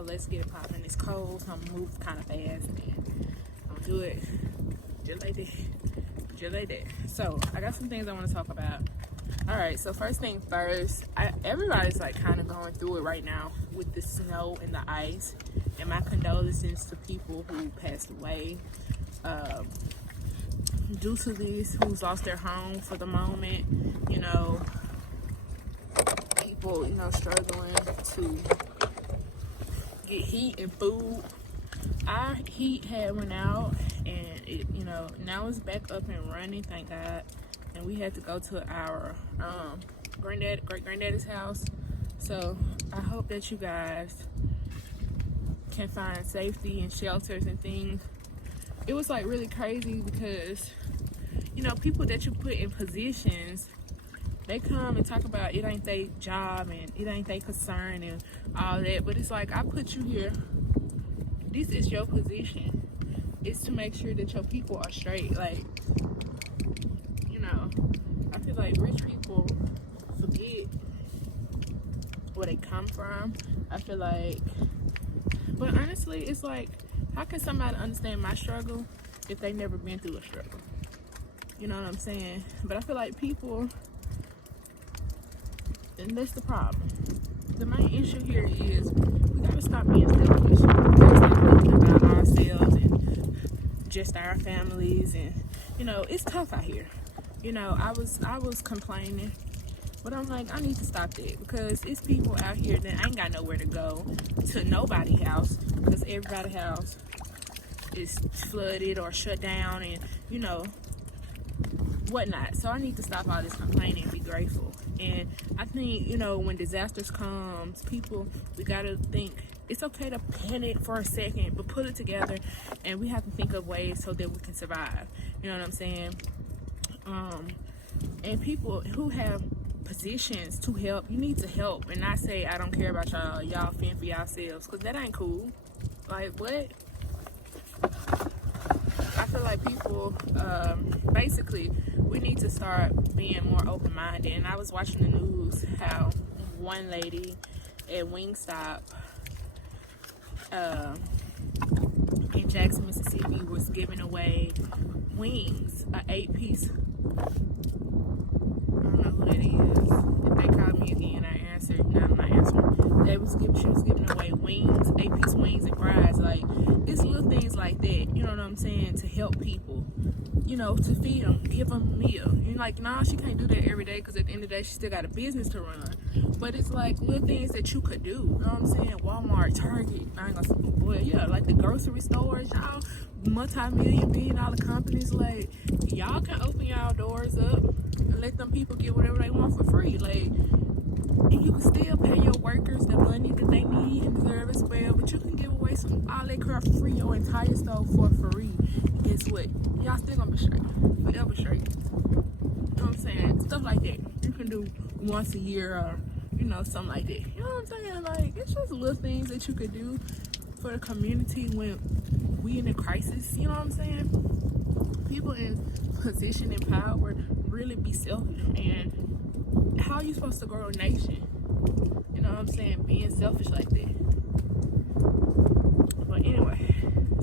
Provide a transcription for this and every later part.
So let's get it popping. It's cold, so I'm gonna move kind of fast and I'm gonna do it just like that. Just like that. So I got some things I want to talk about. All right, so first thing first, everybody's like kind of going through it right now with the snow and the ice, and my condolences to people who passed away due to this, who's lost their home for the moment. You know, people, you know, struggling to get heat and food. Our heat had went out, and it, you know, now it's back up and running, thank God. And we had to go to our great granddaddy's house. So I hope that you guys can find safety and shelters and things. It was like really crazy because, you know, people that you put in positions, they come and talk about it ain't their job and it ain't their concern and all that. But it's like, I put you here. This is your position. It's to make sure that your people are straight. Like, you know, I feel like rich people forget where they come from. I feel like, but honestly, it's like, how can somebody understand my struggle if they never been through a struggle? You know what I'm saying? But I feel like people, and that's the problem. The main issue here is we gotta stop being selfish. We gotta stop thinking about ourselves and just our families. And you know, it's tough out here. You know, I was complaining, but I'm like, I need to stop that because it's people out here that ain't got nowhere to go to nobody's house because everybody's house is flooded or shut down and, you know, whatnot. So I need to stop all this complaining and be grateful. And I think, you know, when disasters comes, people, we gotta think it's okay to panic for a second, but put it together, and we have to think of ways so that we can survive. You know what I'm saying? And people who have positions to help, you need to help and not say, I don't care about y'all, y'all fend for yourselves, because that ain't cool. Like, what? I feel like people, basically, we need to start being more open-minded. And I was watching the news how one lady at Wingstop in Jackson, Mississippi was giving away wings, an 8-piece. I don't know who that is. If they call me again, I answer. No, I'm not answering. She was giving away wings, 8-piece wings and fries. Like, it's little things like that, you know what I'm saying, to help people, you know, to feed them, give them a meal. You're like, nah, she can't do that every day because at the end of the day, she still got a business to run. But it's like little things that you could do, you know what I'm saying? Walmart, Target, I ain't gonna say, well, yeah, like the grocery stores, y'all, multi-million dollar companies, like, y'all can open y'all doors up and let them people get whatever they want for free. Like, and you can still pay your workers the money that they need and deserve as well, but you can give away all that crap for free, your entire store for free. And guess what? Y'all still gonna be straight, forever straight. You know what I'm saying? Stuff like that you can do once a year, or you know, something like that. You know what I'm saying? Like, it's just little things that you could do for the community when we in a crisis. You know what I'm saying? People in position and power really be selfish, and how are you supposed to grow a nation? You know what I'm saying? Being selfish like that. But anyway,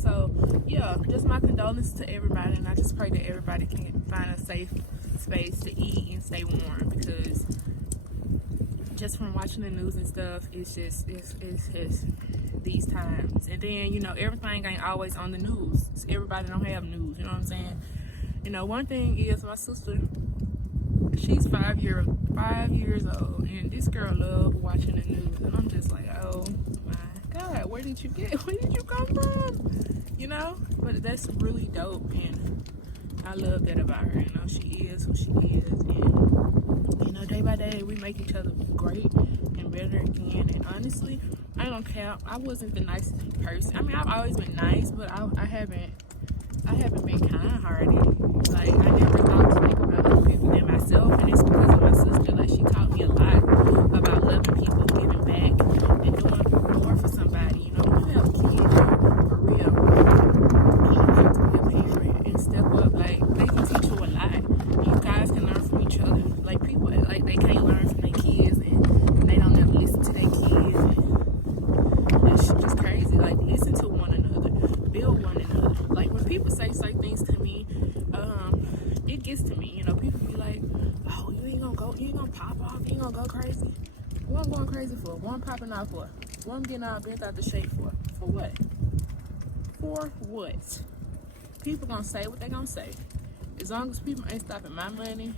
so yeah, just my condolences to everybody, and I just pray that everybody can find a safe space to eat and stay warm, because just from watching the news and stuff, it's just these times. And then, you know, everything ain't always on the news. Everybody don't have news, you know what I'm saying? You know, one thing is my sister, she's 5 years old, and this girl loves watching the news, and I'm just like, oh my God, where did you come from? You know, but that's really dope, and I love that about her. You know, she is who she is, and you know, day by day we make each other great and better again. And honestly, I don't care. I wasn't the nicest person. I mean, I've always been nice, but I haven't been kind-hearted. Like, I never thought to think about other people than myself, and it's because of my sister. Like, she taught me a lot about loving people, giving back, and doing more for somebody. You know, when you have kids, for real, you have to be a parent and step up. Like, they can teach you a lot. You guys can learn from each other. Like, people, like, they can't learn from their kids, and they don't ever listen to their kids. And it's just gonna pop off, you ain't gonna go crazy. What I'm going crazy for? What I'm popping off for? What I'm getting all bent out the shape for? For what? For what? People gonna say what they gonna say. As long as people ain't stopping my money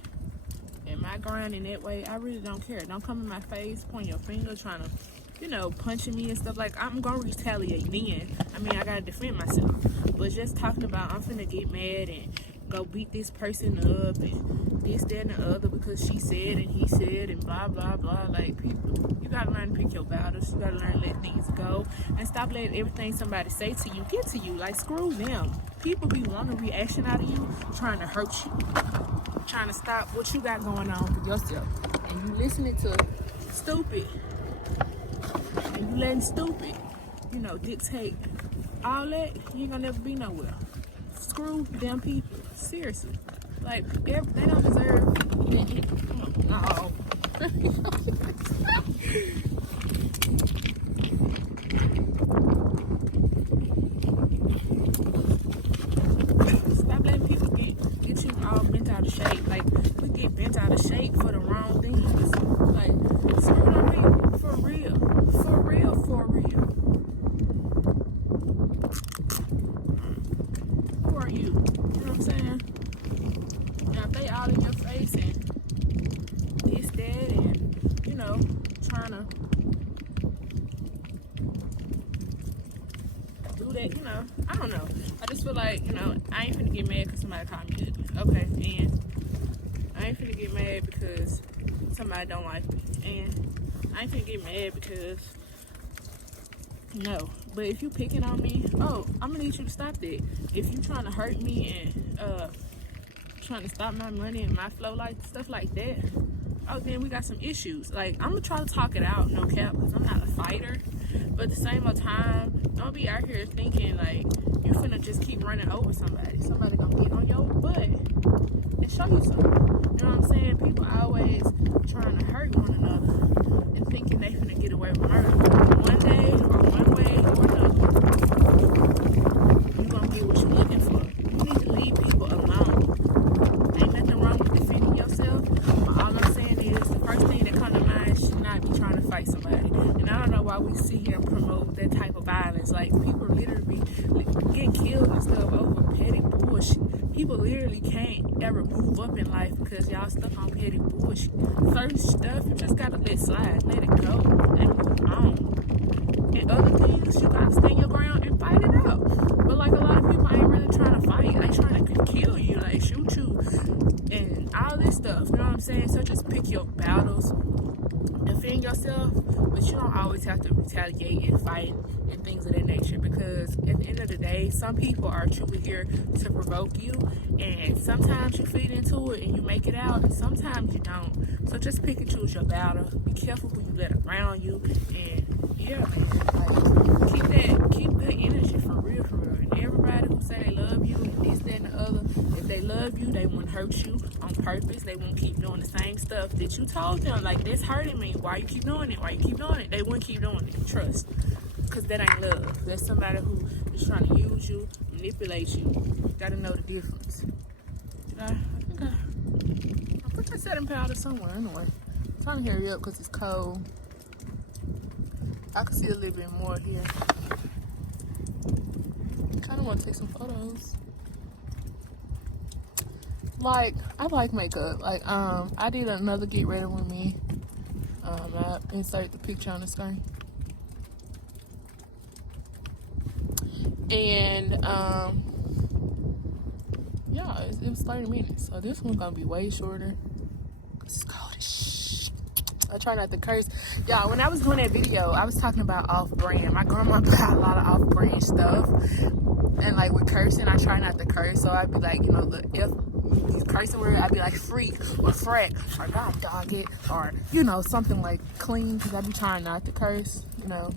and my grind in that way, I really don't care. Don't come in my face, point your finger, trying to, you know, punching me and stuff. Like, I'm gonna retaliate then. I mean, I gotta defend myself. But just talking about I'm finna get mad and go beat this person up and this, that, and the other because she said and he said and blah, blah, blah. Like, people, you gotta learn to pick your battles. You gotta learn to let things go and stop letting everything somebody say to you get to you. Like, screw them. People be wanting a reaction out of you, trying to hurt you, trying to stop what you got going on with yourself. And you listening to stupid, and you letting stupid, you know, dictate all that, you ain't gonna never be nowhere. Screw them people. Seriously. Like, they don't deserve it. No. Stop letting people get you all bent out of shape. Like, we get bent out of shape for the wrong things. Like, screw them people. For real. For real, for real. Who are you? You know what I'm saying? Now, if they all in your face and this, that, and, you know, trying to do that, you know, I don't know. I just feel like, you know, I ain't finna get mad because somebody called me ugly. Okay, and I ain't finna get mad because somebody don't like me. And I ain't finna get mad because, no. But if you picking on me, oh, I'm gonna need you to stop that. If you trying to hurt me and trying to stop my money and my flow, like stuff like that, oh, then we got some issues. Like, I'm gonna try to talk it out, no cap, because I'm not a fighter. But at the same time, don't be out here thinking like you finna just keep running over somebody. Somebody gonna get on your butt and show you something. You know what I'm saying? People always trying to hurt one another and thinking they finna get away with murder. One day or one way or another, you gonna get what you're looking for. You need to leave people alone. Ain't nothing wrong with defending yourself. But all I'm saying is the first thing that comes to mind should not be trying to fight somebody. And I don't know why we sit here and promote that type of violence. Like, people literally get killed and stuff over petty bullshit. People literally can't ever move up in life because y'all stuck on petty bullshit. Certain stuff you just gotta let slide, let it go, and move on. And other things you gotta stand your ground and fight it out. But like, a lot of people ain't really trying to fight. They trying to kill you, like shoot you, and all this stuff. You know what I'm saying? So just pick your battles. Defend yourself, but you don't always have to retaliate and fight and things of that nature, because at the end of the day, some people are truly here to provoke you, and sometimes you feed into it and you make it out, and sometimes you don't. So just pick and choose your battle. Be careful who you let around you, and yeah, man, like keep good energy for real, for real. And everybody who say they love you and this, that, and the other, if they love you, they won't hurt you on purpose. They won't keep doing the same stuff that you told them, like, this hurting me, why you keep doing it, why you keep doing it. They wouldn't keep doing it. Trust, because that ain't love. That's somebody who is trying to use you, manipulate you. You gotta know the difference. I think I set in powder somewhere anyway. I'm trying to hurry up because it's cold. I can see a little bit more here. Kind of want to take some photos. Like, I like makeup. Like, I did another get ready with me. I insert the picture on the screen. And yeah, it was 30 minutes. So this one's gonna be way shorter. It's cold as shit. I try not to curse. Y'all, when I was doing that video, I was talking about off-brand. My grandma buy a lot of off-brand stuff. And like with cursing, I try not to curse. So I'd be like, you know, these cursing words, I'd be like freak or frack or god dog it, or, you know, something like clean, because I be trying not to curse, you know.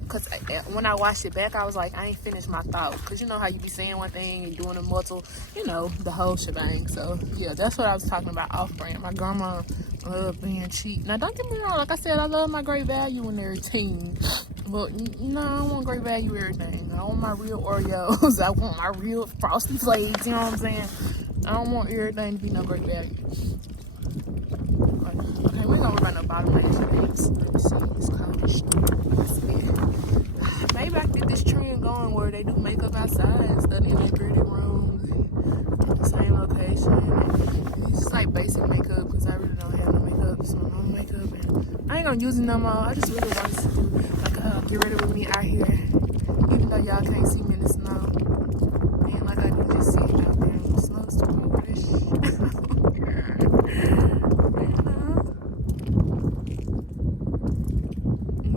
Because when I watched it back, I was like, I ain't finished my thought. Because you know how you be saying one thing and doing a multiple, you know, the whole shebang. So, yeah, that's what I was talking about, off-brand. My grandma loved being cheap. Now, don't get me wrong. Like I said, I love my Great Value and everything. But, you know, I don't want Great Value everything. I want my real Oreos. I want my real Frosty Flakes, you know what I'm saying? I don't want everything to be no Great Value. Okay, we ain't gonna worry about no bottom lash things. Let me see. It's cold as shit. Maybe I can get this trend going where they do makeup outside instead in their pretty rooms at the same location. It's just like basic makeup because I really don't have no makeup, so no makeup. And I ain't gonna use it no more. I just really want to do like get ready with me out here, even though y'all can't see me in the snow. And like I do just see it out there in the snow. It's too cold for this shit.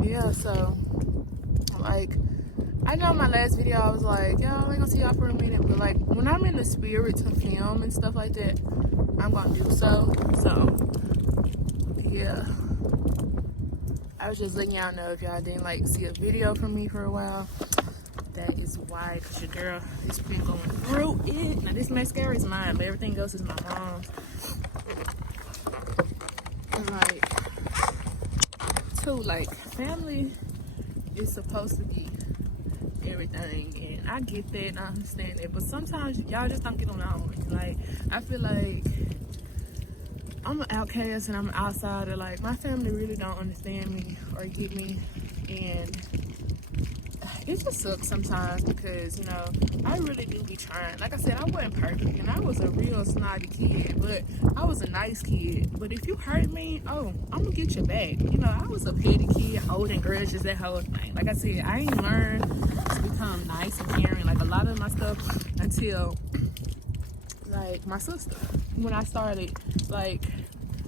Yeah, so like I know in my last video I was like, y'all ain't gonna see y'all for a minute, but like when I'm in the spirit to film and stuff like that, I'm gonna do so. So yeah, I was just letting y'all know if y'all didn't like see a video from me for a while, that is why, because your girl has been going through it. Now this mascara is mine, but everything else is my mom's. And like too, like family is supposed to be everything, and I get that and I understand that, but sometimes y'all just don't get along with me. Like I feel like I'm an outcast and I'm an outsider. Like my family really don't understand me or get me, and it just sucks sometimes because, you know, I really do be trying. Like I said, I wasn't perfect and I was a real snotty kid, but I was a nice kid. But if you hurt me, oh, I'm gonna get you back. You know, I was a petty kid, holding grudges, that whole thing. Like I said, I ain't learned to become nice and caring, like a lot of my stuff, until like my sister. When I started, like,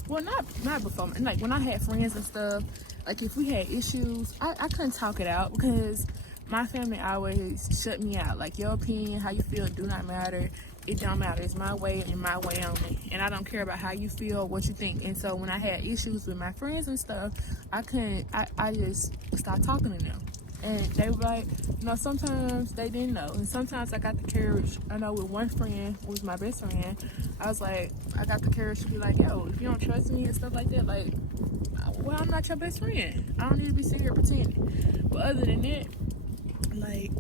well, not before, like when I had friends and stuff, like if we had issues, I couldn't talk it out because my family always shut me out. Like, your opinion, how you feel, do not matter. It don't matter. It's my way and my way only. And I don't care about how you feel or what you think. And so when I had issues with my friends and stuff, I just stopped talking to them. And they were like, you know, sometimes they didn't know. And sometimes I got the courage. I know with one friend, who was my best friend, I was like, I got the courage to be like, yo, if you don't trust me and stuff like that, like, well, I'm not your best friend. I don't need to be sitting here pretending. But other than that, like,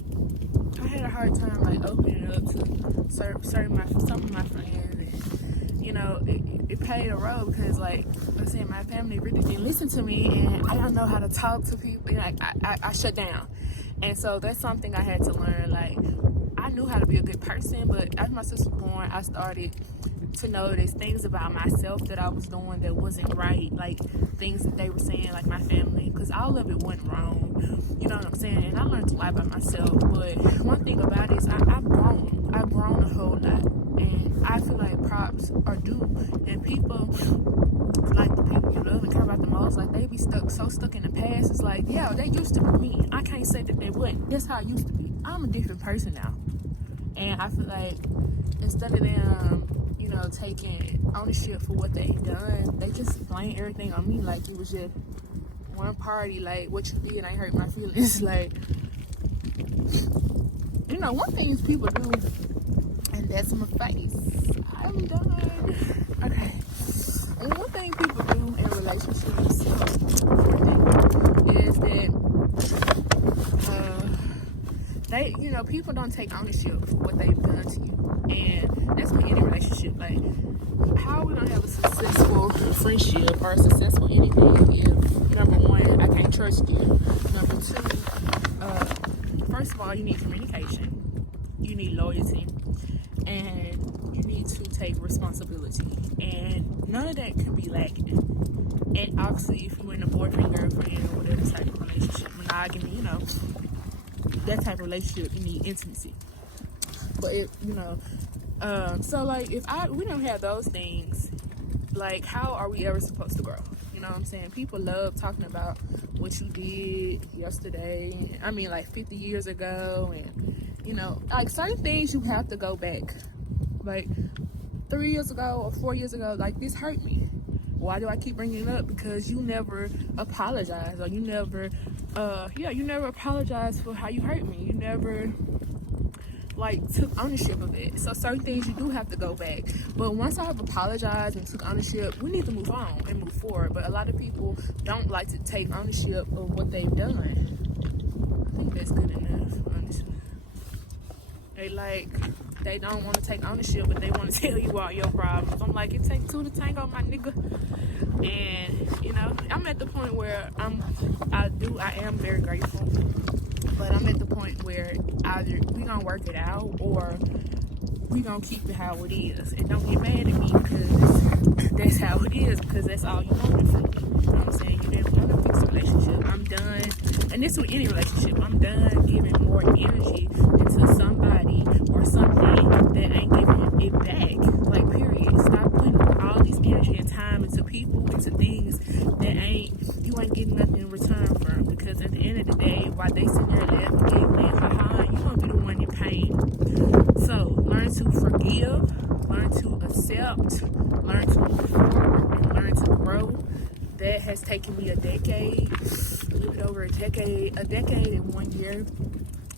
I had a hard time like opening up to some of my friends, and you know, it played a role because, like I said, my family really didn't listen to me, and I don't know how to talk to people. Like I shut down, and so that's something I had to learn. Like, I knew how to be a good person, but after my sister was born, I started to notice things about myself that I was doing that wasn't right, like things that they were saying, like my family, because all of it wasn't wrong, you know what I'm saying? And I learned a lot about myself. But one thing about it is I've grown a whole lot, and I feel like props are due. And people, like the people you love and care about the most, like they be so stuck in the past. It's like, yeah, they used to be me. I can't say that they wouldn't. That's how I used to be. I'm a different person now, and I feel like instead of them, you know, taking ownership for what they've done, they just blame everything on me like it was just one party. Like, what you did ain't hurt my feelings. Like, you know, one thing is people do, and that's my face. I'm done. Okay. And one thing people do in relationships is that they, you know, people don't take ownership for what they've done to you, and that's with any relationship. Like, how are we gonna have a successful friendship or a successful anything if, number one, I can't trust you? Number two, first of all, you need communication, you need loyalty, and you need to take responsibility, and none of that can be lacking. And obviously, if you're in a boyfriend, girlfriend, or whatever type of relationship, monogamy, you know, that type of relationship, you need intimacy. But it, you know, so like if we don't have those things, like how are we ever supposed to grow? You know what I'm saying? People love talking about what you did yesterday. I mean, like 50 years ago, and you know, like certain things you have to go back. Like 3 years ago or 4 years ago, like this hurt me. Why do I keep bringing it up? Because you never apologize, or you never, you never apologize for how you hurt me. You never like took ownership of it. So certain things you do have to go back. But once I've apologized and took ownership, we need to move on and move forward. But a lot of people don't like to take ownership of what they've done. I think that's good enough, honestly. They like they don't want to take ownership, but they want to tell you all your problems. I'm like, it takes two to tango, my nigga. And you know, I'm at the point where I am very grateful, but I'm at the point where either we gonna work it out or we gonna keep it how it is. And don't get mad at me because that's how it is, because that's all you wanted from me. You know what I'm saying? You didn't want to fix a relationship. I'm done. And this with any relationship, I'm done giving more energy into somebody or something that ain't giving it back. Like, period. Stop putting all this energy and time into people, into things that you ain't getting nothing in return from. Because at the end of the day, while they sitting there laughing, giggling, haha, you gonna be the one in pain. So learn to forgive, learn to accept, learn to move forward, and learn to grow. That has taken me a decade, a little bit over a decade and 1 year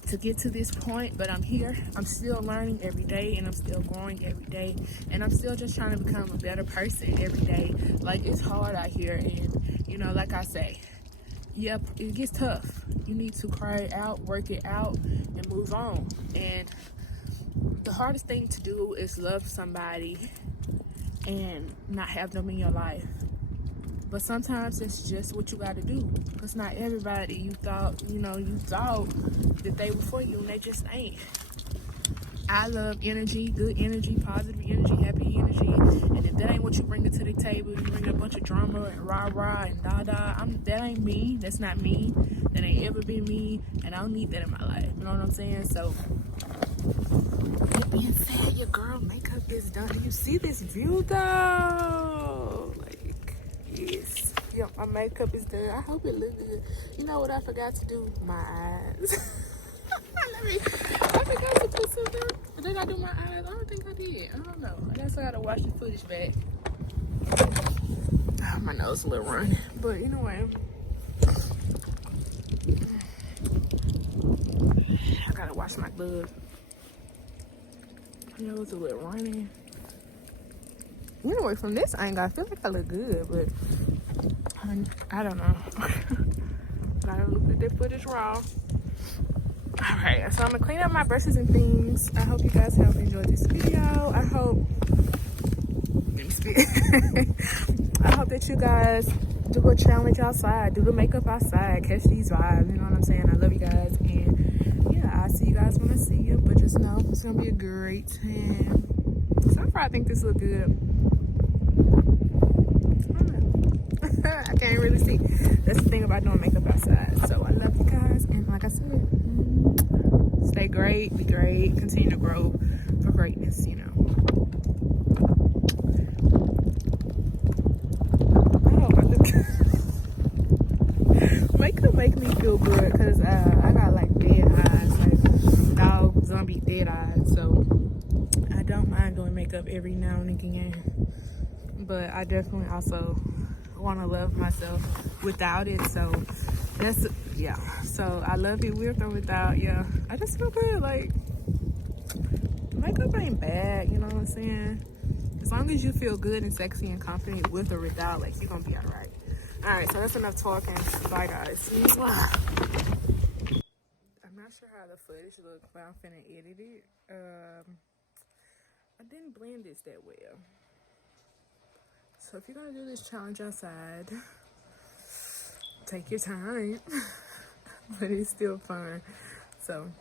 to get to this point, but I'm here. I'm still learning every day, and I'm still growing every day, and I'm still just trying to become a better person every day. Like, it's hard out here, and you know, like I say, yep, it gets tough. You need to cry it out, work it out, and move on. And the hardest thing to do is love somebody and not have them in your life. But sometimes it's just what you got to do. Because not everybody you thought that they were for you, and they just ain't. I love energy, good energy, positive energy, happy energy. And if that ain't what you bring to the table, you bring a bunch of drama and rah-rah and da-da. That ain't me. That's not me. That ain't ever been me. And I don't need that in my life. You know what I'm saying? So, that being said, your girl makeup is done. Do you see this view though? Like, yes. Yeah, my makeup is done. I hope it looks good. You know what I forgot to do? My eyes. I forgot to put something. Did I do my eyes? I don't think I did. I don't know. I guess I gotta watch the footage back. Oh, my nose a little running. But anyway, I gotta wash my gloves. You know, it's a little running. Anyway, from this angle, I feel like I look good, but I don't know. Gotta look at that footage raw. Alright, so I'm gonna clean up my brushes and things. I hope you guys have enjoyed this video. I hope that you guys do a challenge outside, do the makeup outside, catch these vibes, you know what I'm saying? I love you guys, and yeah, I'll see you guys when I see you, but just know it's gonna be a great time. So far, I think this looks good. I can't really see. That's the thing about doing makeup outside. So I love you guys, and like I said, stay great, be great, continue to grow for greatness, you know. Oh, makeup make me feel good because I got like dead eyes, like dog, zombie dead eyes. So I don't mind doing makeup every now and again, but I definitely also want to love myself without it. So that's, yeah, so I love it with or without. Yeah, I just feel good. Like, makeup ain't bad, you know what I'm saying? As long as you feel good and sexy and confident with or without, like, you're gonna be all right. All right, so that's enough talking. Bye, guys. I'm not sure how the footage looks, but I'm finna edit it. I didn't blend this that well. So if you're gonna do this challenge outside, take your time, but it's still fun. So,